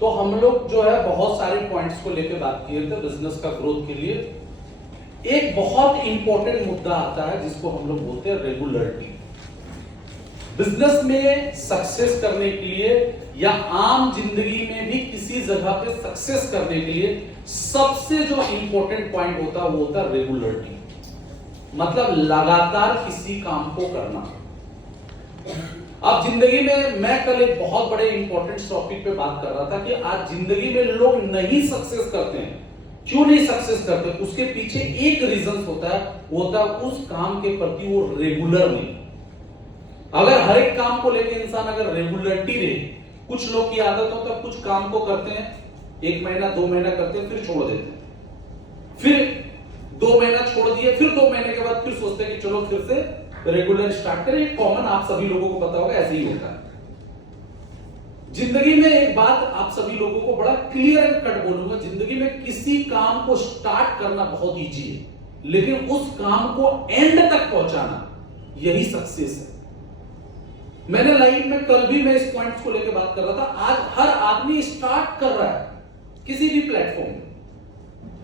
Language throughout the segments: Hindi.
तो हम लोग जो है बहुत सारे पॉइंट्स को लेकर बात किए थे बिजनेस का ग्रोथ के लिए। एक बहुत इंपॉर्टेंट मुद्दा आता है जिसको हम लोग बोलते हैं रेगुलरिटी। बिजनेस में सक्सेस करने के लिए या आम जिंदगी में भी किसी जगह पे सक्सेस करने के लिए सबसे जो इंपॉर्टेंट पॉइंट होता है वो होता है रेगुलरिटी, मतलब लगातार किसी काम को करना। अब जिंदगी में मैं कल एक बहुत बड़े इंपॉर्टेंट टॉपिक पे बात कर रहा था कि आज जिंदगी में लोग नहीं सक्सेस करते हैं। क्यों नहीं सक्सेस करते? उसके पीछे एक रीजन होता है, वो होता है उस काम के प्रति वो रेगुलर नहीं। अगर हर एक काम को लेकर इंसान अगर रेगुलरिटी रहे, कुछ लोग की आदत होता है कुछ काम को करते हैं 1 महीना 2 महीना करते हैं फिर छोड़ देते हैं, फिर 2 महीना छोड़ दिए, फिर 2 महीने के बाद फिर सोचते हैं कि चलो फिर से रेगुलर स्टार्ट करें। कॉमन आप सभी लोगों को पता होगा, ऐसे ही होता है जिंदगी में। एक बात आप सभी लोगों को बड़ा क्लियर एंड कट बोलूंगा, जिंदगी में किसी काम को स्टार्ट करना बहुत इजी है, लेकिन उस काम को एंड तक पहुंचाना यही सक्सेस है। मैंने लाइफ में कल भी मैं इस पॉइंट को लेकर बात कर रहा था। आज हर आदमी स्टार्ट कर रहा है किसी भी प्लेटफॉर्म में।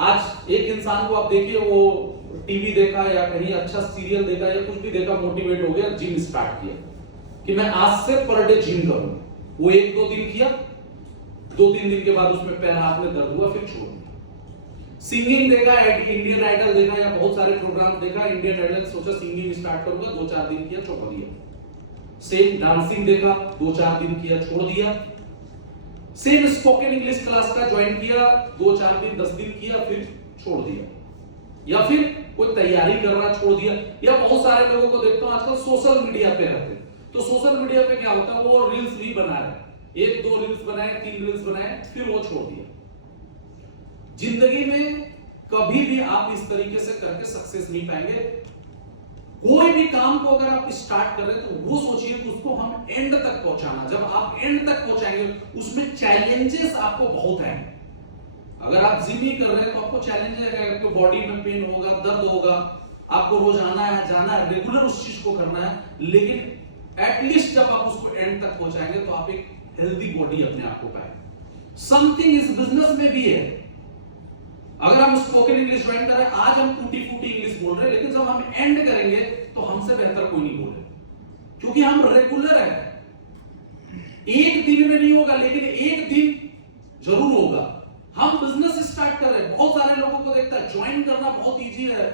आज एक इंसान को आप देखिए, वो टीवी देखा या कहीं अच्छा सीरियल देखा या कुछ भी देखा, मोटिवेट हो गया, जिम स्टार्ट किया कि मैं आज से पर डे जिम करूं। वो 1-2 दिन किया, 2-3 दिन के बाद उसमें पैर हाथ में दर्द हुआ, फिर छोड़ दिया। सिंगिंग देखा, इंडियन आइडल देखा या बहुत सारे प्रोग्राम देखा, इंडियन आइडल सोचा सिंगिंग स्टार्ट करूंगा, 2-4 दिन किया, छोड़ दिया। सेम डांसिंग देखा, 2-4 दिन किया, छोड़ दिया। सेम स्पोकन इंग्लिश क्लास का ज्वाइन किया, 2-4 दिन 10 दिन किया, फिर छोड़ दिया। या फिर कोई तैयारी कर रहा, छोड़ दिया। या बहुत सारे लोगों को देखता हूं आजकल सोशल मीडिया पे रहते हैं, तो सोशल मीडिया पे क्या होता है, वो रील्स भी बना रहे, 1-2 रील्स बनाए, 3 रील्स बनाए, फिर वो छोड़ दिया। जिंदगी में कभी भी आप इस तरीके से करके सक्सेस नहीं पाएंगे। कोई भी काम को अगर आप स्टार्ट कर रहे हैं तो वो सोचिए कि उसको हम एंड तक पहुंचाना। जब आप एंड तक पहुंचाएंगे उसमें चैलेंजेस आपको बहुत हैं। अगर आप जिम ही कर रहे हैं तो आपको चैलेंज है, आपको बॉडी में पेन होगा, दर्द होगा, आपको रोज आना है, जाना है, रेगुलर उस चीज को करना है। लेकिन एटलीस्ट जब आप उसको एंड तक पहुंचाएंगे तो आप एक हेल्दी बॉडी अपने आप को पाएंगे। समथिंग इस बिजनेस में भी है। अगर हम स्पोकन इंग्लिश ज्वाइन कर रहे हैं, आज हम टूटी फूटी इंग्लिश बोल रहे हैं, लेकिन जब हम एंड करेंगे तो हमसे बेहतर कोई नहीं बोले, क्योंकि हम रेगुलर हैं। एक दिन में नहीं होगा, लेकिन एक दिन जरूर होगा। हम बिजनेस स्टार्ट कर रहे हैं, बहुत सारे लोगों को देखता है ज्वाइन करना बहुत इजी है,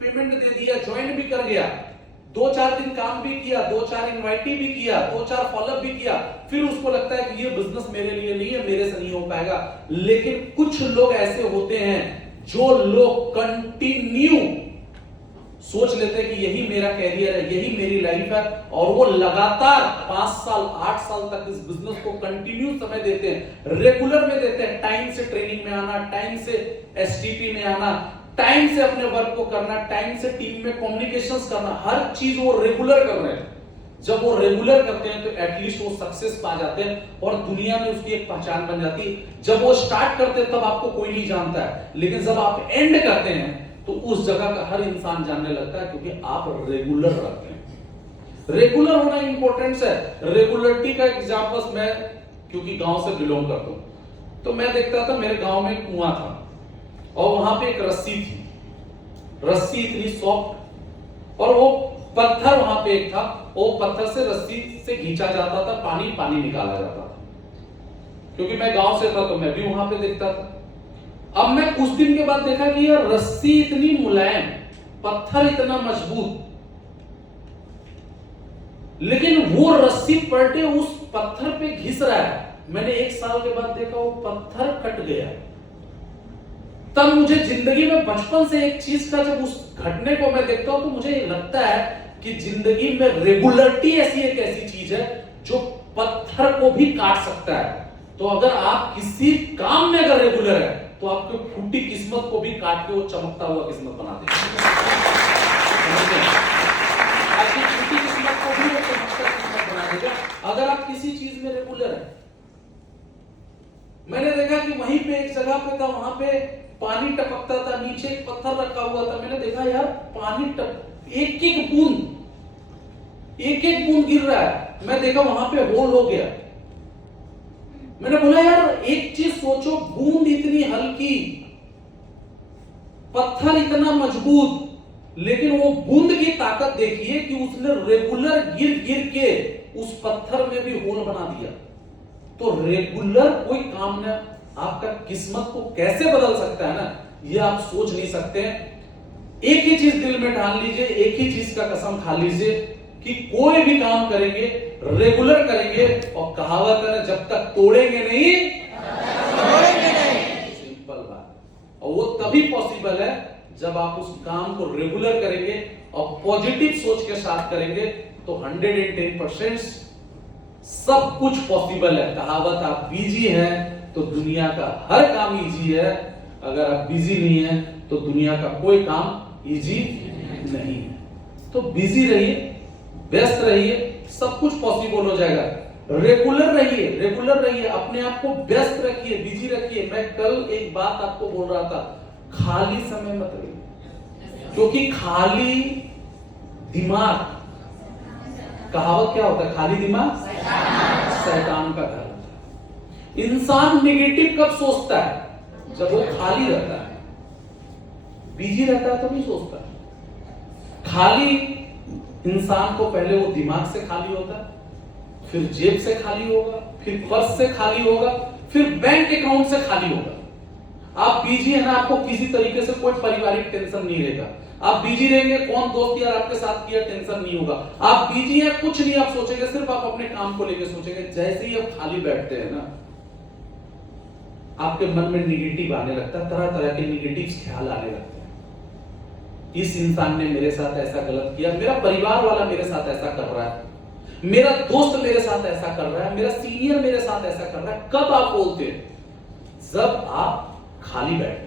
पेमेंट दे दिया, ज्वाइन भी कर गया, 2-4 दिन काम भी किया, 2-4 इनवाइटी भी किया, 2-4 फॉलोअप भी किया, फिर उसको लगता है कि ये बिजनेस मेरे लिए नहीं है, मेरे से नहीं हो पाएगा। लेकिन कुछ लोग ऐसे होते हैं जो लोग कंटिन्यू सोच लेते हैं कि यही मेरा कैरियर है, यही मेरी लाइफ है, और वो लगातार 5 साल 8 साल तक इस बिजनेस को कंटिन्यू समय देते हैं, रेगुलर में देते हैं। टाइम से ट्रेनिंग में आना, टाइम से एसटीपी में आना, टाइम से अपने वर्क को करना, टाइम से टीम में कम्युनिकेशंस करना, हर चीज वो रेगुलर कर रहे हैं। जब वो रेगुलर करते हैं तो एटलीस्ट वो सक्सेस पा जाते हैं और दुनिया में उसकी एक पहचान बन जाती है। जब वो स्टार्ट करते हैं तब आपको कोई नहीं जानता है, लेकिन जब आप एंड करते हैं तो उस जगह का हर इंसान जानने लगता है, क्योंकि आप रेगुलर रहते हैं। रेगुलर होना इंपॉर्टेंट है। रेगुलरिटी का एग्जांपल मैं, क्योंकि गांव से बिलोंग करता हूं, तो मैं देखता था मेरे गांव में कुआं था और वहां पे एक रस्सी थी, रस्सी इतनी सॉफ्ट, और वो पत्थर वहां पे एक था, वो पत्थर से रस्सी से खींचा जाता था, पानी पानी निकाला जाता था। क्योंकि मैं गांव से था तो मैं भी वहां पे देखता था। अब मैं कुछ दिन के बाद देखा कि यार रस्सी इतनी मुलायम, पत्थर इतना मजबूत, लेकिन वो रस्सी पर डे उस पत्थर पे घिस रहा है। मैंने 1 साल के बाद देखा वो पत्थर कट गया। तब मुझे जिंदगी में बचपन से एक चीज का, जब उस घटने को मैं देखता हूं तो मुझे लगता है कि जिंदगी में रेगुलरिटी ऐसी एक ऐसी चीज है जो पत्थर को भी काट सकता है। तो अगर आप किसी काम में अगर रेगुलर है तो आपको फूटी किस्मत को भी काट के वो चमकता हुआ किस्मत बना देगा। आपकी फूटी किस्मत को भी वो चमकता किस्मत बना देगा अगर आप किसी चीज में रेगुलर है। मैंने देखा कि वहीं पे एक जगह पे था, वहां पे पानी टपकता था, नीचे एक पत्थर रखा हुआ था। मैंने देखा यार पानी एक एक बूंद गिर रहा है। मैं देखा वहां पे होल हो गया, मैंने बोला यार एक चीज सोचो, बूंद इतनी हल्की, पत्थर इतना मजबूत, लेकिन वो बूंद की ताकत देखिए कि उसने रेगुलर गिर गिर के उस पत्थर में भी होल बना दिया। तो रेगुलर कोई काम ना आपका किस्मत को कैसे बदल सकता है ना, ये आप सोच नहीं सकते। एक ही चीज दिल में ठान लीजिए, एक ही चीज का कसम खा लीजिए कि कोई भी काम करेंगे रेगुलर करेंगे, और कहावत है ना, जब तक तोड़ेंगे नहीं सिंपल बात। और वो तभी पॉसिबल है जब आप उस काम को रेगुलर करेंगे और पॉजिटिव सोच के साथ करेंगे, तो 110% सब कुछ पॉसिबल है। कहावत, आप बिजी हैं तो दुनिया का हर काम इजी है, अगर आप बिजी नहीं है तो दुनिया का कोई काम इजी नहीं है। तो बिजी रहिए, व्यस्त रहिए, सब कुछ पॉसिबल हो जाएगा। रेगुलर रहिए, रेगुलर रहिए, अपने आप को व्यस्त रखिए, बिजी रखिए। मैं कल एक बात आपको बोल रहा था, खाली समय मत रहिए, क्योंकि खाली दिमाग, कहावत क्या होता है, खाली दिमाग शैतान का घर होता है। इंसान नेगेटिव कब सोचता है, जब वो खाली रहता है। बिजी रहता है तो नहीं सोचता। खाली इंसान को पहले वो दिमाग से खाली होता है, फिर जेब से खाली होगा, फिर पर्स से खाली होगा, फिर बैंक अकाउंट से खाली होगा। आप बिजी है ना, आपको किसी तरीके से कोई पारिवारिक टेंशन नहीं रहेगा। आप बिजी रहेंगे, कौन दोस्त यार आपके साथ किया, टेंशन नहीं होगा। आप बिजी हैं, कुछ नहीं आप सोचेंगे, सिर्फ आप अपने काम को लेकर सोचेंगे। जैसे ही आप खाली बैठते हैं ना, आपके मन में निगेटिव आने लगता है, तरह तरह के निगेटिव ख्याल आने लगते हैं। इस इंसान ने मेरे साथ ऐसा गलत किया, मेरा परिवार वाला मेरे साथ ऐसा कर रहा है, मेरा दोस्त मेरे साथ ऐसा कर रहा है, मेरा सीनियर मेरे साथ ऐसा कर रहा है। कब आप बोलते हैं, जब आप खाली बैठते हैं,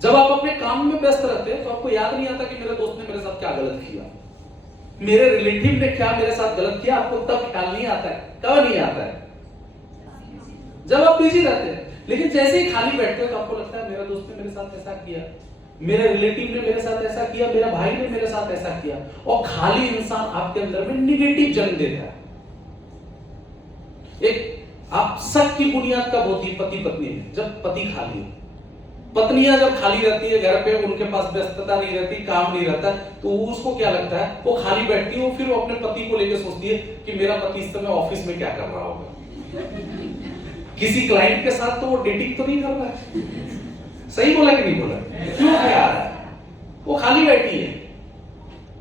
जब आप अपने काम में व्यस्त रहते हैं, तो आपको याद नहीं आता कि मेरे दोस्त ने मेरे साथ क्या गलत किया, मेरे रिलेटिव ने क्या मेरे साथ गलत किया। आपको तब ख्याल नहीं आता है। कब नहीं आता है, जब आप बिजी रहते हैं। लेकिन जैसे ही खाली बैठते हो तो आपको लगता है मेरा दोस्त ने मेरे साथ ऐसा किया, मेरे रिलेटिव ने मेरे साथ ऐसा किया, मेरा भाई ने मेरे साथ ऐसा किया। और खाली इंसान आपके अंदर में निगेटिव जन्म देता है। एक आप शक की बुनियाद कब होती है पति पत्नी में, जब पति खाली हो। पत्नियां जब खाली रहती है घर पे, उनके पास व्यस्तता नहीं रहती, काम नहीं रहता, तो उसको क्या लगता है, वो खाली बैठती है, फिर वो अपने पति को लेकर सोचती है कि मेरा पति इस समय ऑफिस में क्या कर रहा होगा, किसी क्लाइंट के साथ तो वो डेटिंग तो नहीं कर रहा है। सही बोला कि नहीं बोला, क्यों क्या रहा है, वो खाली बैठी है।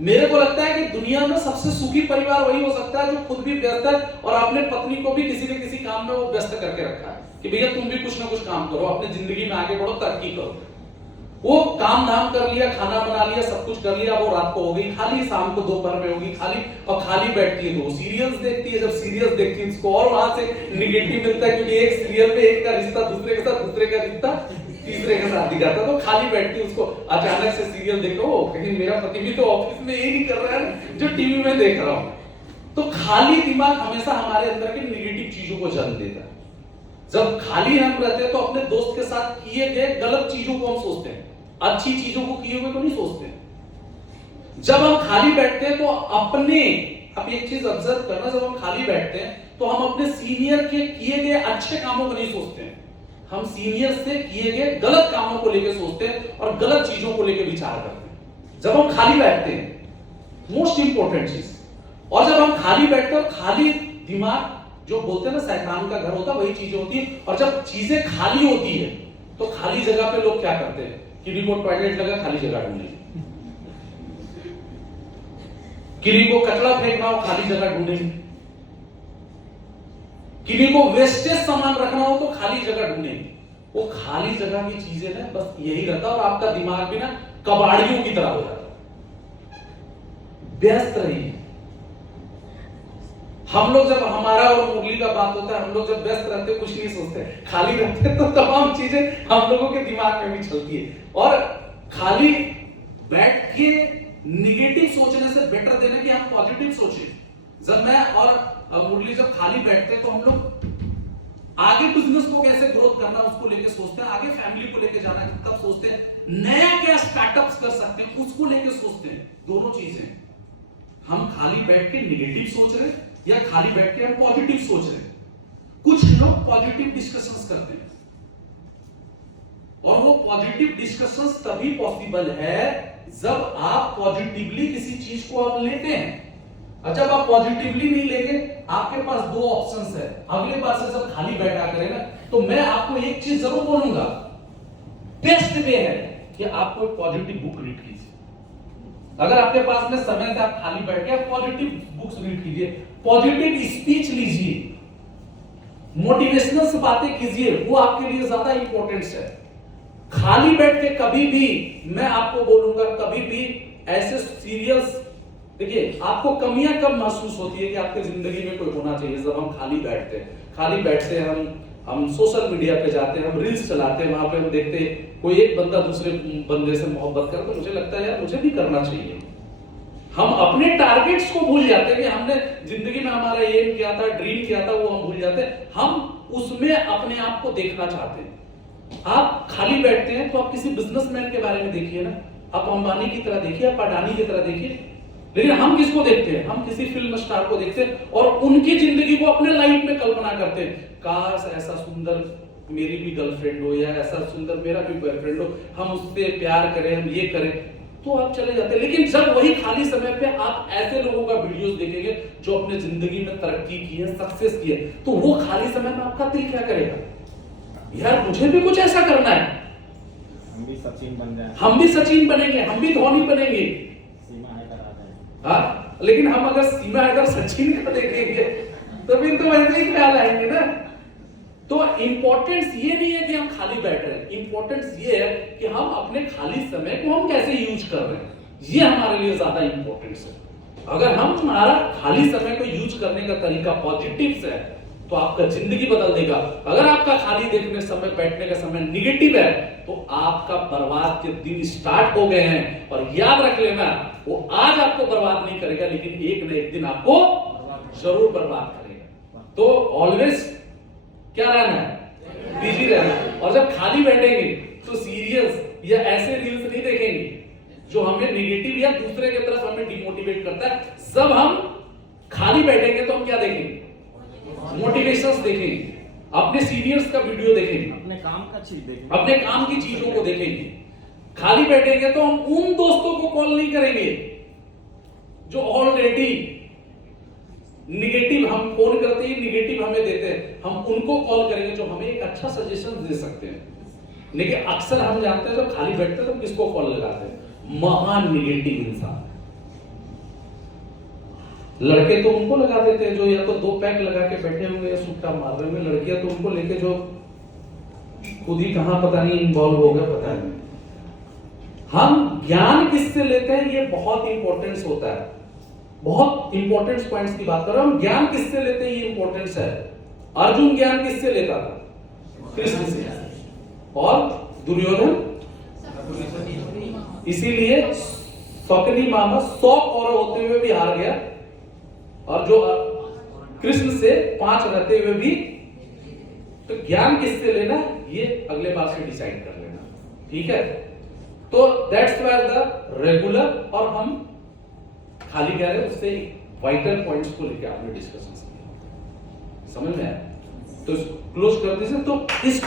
मेरे को लगता है कि दुनिया में सबसे सुखी परिवार वही हो सकता है जो खुद भी व्यस्त है और अपने पत्नी को भी किसी न किसी काम में वो व्यस्त करके रखा है कि भैया तुम भी कुछ ना कुछ काम करो, अपने जिंदगी में आगे बढ़ो, तरक्की करो। वो काम धाम कर लिया, खाना बना लिया, सब कुछ कर लिया, वो रात को हो गई खाली, शाम को दोपहर में होगी खाली, और खाली बैठती है तो वो सीरियल्स देखती है। जब सीरियल्स देखती है उसको और वहां से निगेटिव मिलता है, क्योंकि एक सीरियल में एक का रिश्ता दूसरे के साथ, दूसरे का रिश्ता तीसरे के साथ दिखाता, तो खाली बैठती है। उसको अचानक से सीरियल देखो, कहीं मेरा पति भी तो ऑफिस में यही नहीं कर रहा है जो टीवी में देख रहा हूं। तो खाली दिमाग हमेशा हमारे अंदर के निगेटिव चीजों को जन्म देता है। जब खाली हम रहते हैं तो अपने दोस्त के साथ किए गए गलत चीजों को हम सोचते हैं, अच्छी चीजों को किए हुए को नहीं सोचते। जब हम खाली बैठते हैं तो अपने, आप एक चीज ऑब्जर्व करना, जब हम खाली बैठते हैं तो हम अपने सीनियर के किए गए अच्छे कामों को नहीं सोचते हैं, हम सीनियर से किए गए गलत कामों को लेकर सोचते हैं और गलत चीजों को लेकर विचार करते हैं जब हम खाली बैठते हैं। मोस्ट इंपॉर्टेंट चीज। और जब हम खाली बैठते हैं और खाली दिमाग, जो बोलते हैं ना शैतान का घर होता है, वही चीजें होती है। और जब चीजें खाली होती है तो खाली जगह पे लोग क्या करते हैं, किसी को टॉयलेट लगा, खाली जगह ढूंढे, किसी को कचरा फेंकना हो, खाली जगह ढूंढेंगे, किसी को वेस्टेज सामान रखना हो तो खाली जगह ढूंढेंगे। वो खाली जगह की चीजें ना बस यही रहता है, और आपका दिमाग भी ना कबाड़ियों की तरह हो जाता है। व्यस्त रहिए। हम लोग जब, हमारा और मुरली का बात होता है, हम लोग जब व्यस्त रहते कुछ नहीं सोचते, खाली रहते तो तमाम चीजें हम लोगों के दिमाग में भी चलती है। और खाली बैठ के निगेटिव सोचने से बेटर देना कि हम पॉजिटिव सोचें। जब मैं और मुरली जब खाली बैठते हैं तो हम लोग आगे बिजनेस को कैसे ग्रोथ करना उसको लेके सोचते हैं, आगे फैमिली को लेके जाना है तब सोचते हैं, नया क्या स्टार्टअप्स कर सकते हैं उसको लेके सोचते हैं। दोनों चीजें, हम खाली बैठ के निगेटिव सोच रहे हैं या खाली बैठ के हम पॉजिटिव सोच रहे हैं, कुछ लोग पॉजिटिव डिस्कशंस करते हैं, और वो पॉजिटिव डिस्कशंस तभी पॉसिबल है जब आप पॉजिटिवली किसी चीज को आप लेते हैं। और जब आप पॉजिटिवली नहीं लेंगे, आपके पास दो ऑप्शंस है। अगले बार से जब खाली बैठा करेगा तो मैं आपको एक चीज जरूर बोलूंगा, बेस्ट वे है कि आप कोई पॉजिटिव बुक रीड कीजिए। अगर आपके पास में समय से आप खाली बैठ के पॉजिटिव बुक्स रीड कीजिए, पॉजिटिव स्पीच लीजिए, मोटिवेशनल बातें कीजिए, वो आपके लिए ज्यादा इंपॉर्टेंस है। खाली बैठ के कभी भी, मैं आपको बोलूंगा, कभी भी ऐसे सीरियस, देखिए आपको कमियां कब महसूस होती है कि आपकी जिंदगी में कोई होना चाहिए, जब हम खाली बैठते हैं, हम सोशल मीडिया पे जाते हैं, हम रील्स चलाते हैं, वहां पे हम देखते हैं कोई एक बंदा दूसरे बंदे से मोहब्बत करे तो मुझे लगता है यार मुझे भी करना चाहिए। हम अपने टारगेट्स को भूल जाते हैं कि हमने जिंदगी में हमारा एम क्या था, ड्रीम क्या था, वो हम भूल जाते हैं। हम उसमें अपने आप को देखना चाहते हैं। आप खाली बैठते हैं तो आप किसी बिजनेसमैन के बारे में देखिए ना, आप अंबानी की तरह देखिए, आप अडानी की तरह देखिए, लेकिन हम किसको देखते हैं? हम किसी फिल्म स्टार को देखते हैं और उनकी जिंदगी को अपने लाइफ में कल्पना करते हैं, काश ऐसा सुंदर मेरी भी गर्लफ्रेंड हो, या ऐसा सुंदर मेरा भी बॉयफ्रेंड हो, हम उससे प्यार करें, हम ये करें, तो आप चले जाते हैं। लेकिन जब वही खाली समय पे आप ऐसे लोगों का वीडियोस देखेंगे जो अपने जिंदगी में तरक्की की है, सक्सेस की है, तो वो खाली समय में आपका दिल क्या करेगा? यार मुझे भी कुछ ऐसा करना है, हम भी सचिन बन जाएं, हम भी सचिन बनेंगे, हम भी धोनी बनेंगे। सीमा है करा दें। हाँ, लेकिन हम अगर सीमा अगर सचिन का देखेंगे तो फिर तो वैसे ही ख्याल आएंगे ना। तो इंपॉर्टेंस ये नहीं है कि हम खाली बैठ रहे हैं, इंपॉर्टेंस ये है कि हम अपने खाली समय को हम कैसे यूज कर रहे हैं, ये हमारे लिए ज्यादा इंपॉर्टेंस है। अगर हम हमारा खाली समय को यूज करने का तरीका पॉजिटिव से है तो आपका जिंदगी बदल देगा। अगर आपका खाली देखने समय, बैठने का समय निगेटिव है तो आपका बर्बाद के दिन स्टार्ट हो गए हैं। और याद रख लेना, वो आज आपको बर्बाद नहीं करेगा, लेकिन एक न एक दिन आपको जरूर बर्बाद करेगा। तो ऑलवेज क्या रहना है? बिजी रहना है। और जब खाली बैठेंगे तो सीरियस या ऐसे रील्स नहीं देखेंगे जो हमें निगेटिव या दूसरे की तरफ हमें डिमोटिवेट करता है। जब हम खाली बैठेंगे तो हम क्या देखेंगे? मोटिवेशंस देखेंगे, अपने सीनियर्स का वीडियो देखेंगे, अपने काम का चीज देखेंगे, अपने काम की चीजों को देखेंगे। खाली बैठेंगे तो हम उन दोस्तों को कॉल नहीं करेंगे जो ऑलरेडी निगेटिव, हम फोन करते ही निगेटिव हमें देते हैं, हम उनको कॉल करेंगे जो हमें एक अच्छा सजेशन दे सकते हैं। लेकिन अक्सर हम जानते हैं जब खाली बैठते हैं तो किसको कॉल लगाते हैं? महान निगेटिव इंसान। लड़के तो उनको लगा देते हैं जो या तो 2 पैक लगा के बैठे होंगे या सुट्टा मार रहे होंगे, लड़कियां तो उनको लेके जो खुद ही कहां पता नहीं इन्वॉल्व हो गए, पता नहीं। हम ज्ञान किससे लेते हैं ये बहुत इंपॉर्टेंस होता है, बहुत इंपॉर्टेंस पॉइंट्स की बात कर रहा हूं। हम ज्ञान किससे लेते हैं ये इंपॉर्टेंस है। अर्जुन ज्ञान किससे लेता था? कृष्ण से। और दुर्योधन इसीलिए शकुनी मामा 100 कौरव होते हुए भी हार गया, और जो कृष्ण से 5 रहते हुए भी। तो ज्ञान किससे लेना ये अगले बार से डिसाइड कर लेना, ठीक है? तो दैट्स वाई द रेगुलर, और हम खाली कह रहे हैं उससे वाइटल पॉइंट्स को लेकर आपने डिस्कशन किया, समझ में आया? तो क्लोज करते हैं। तो इस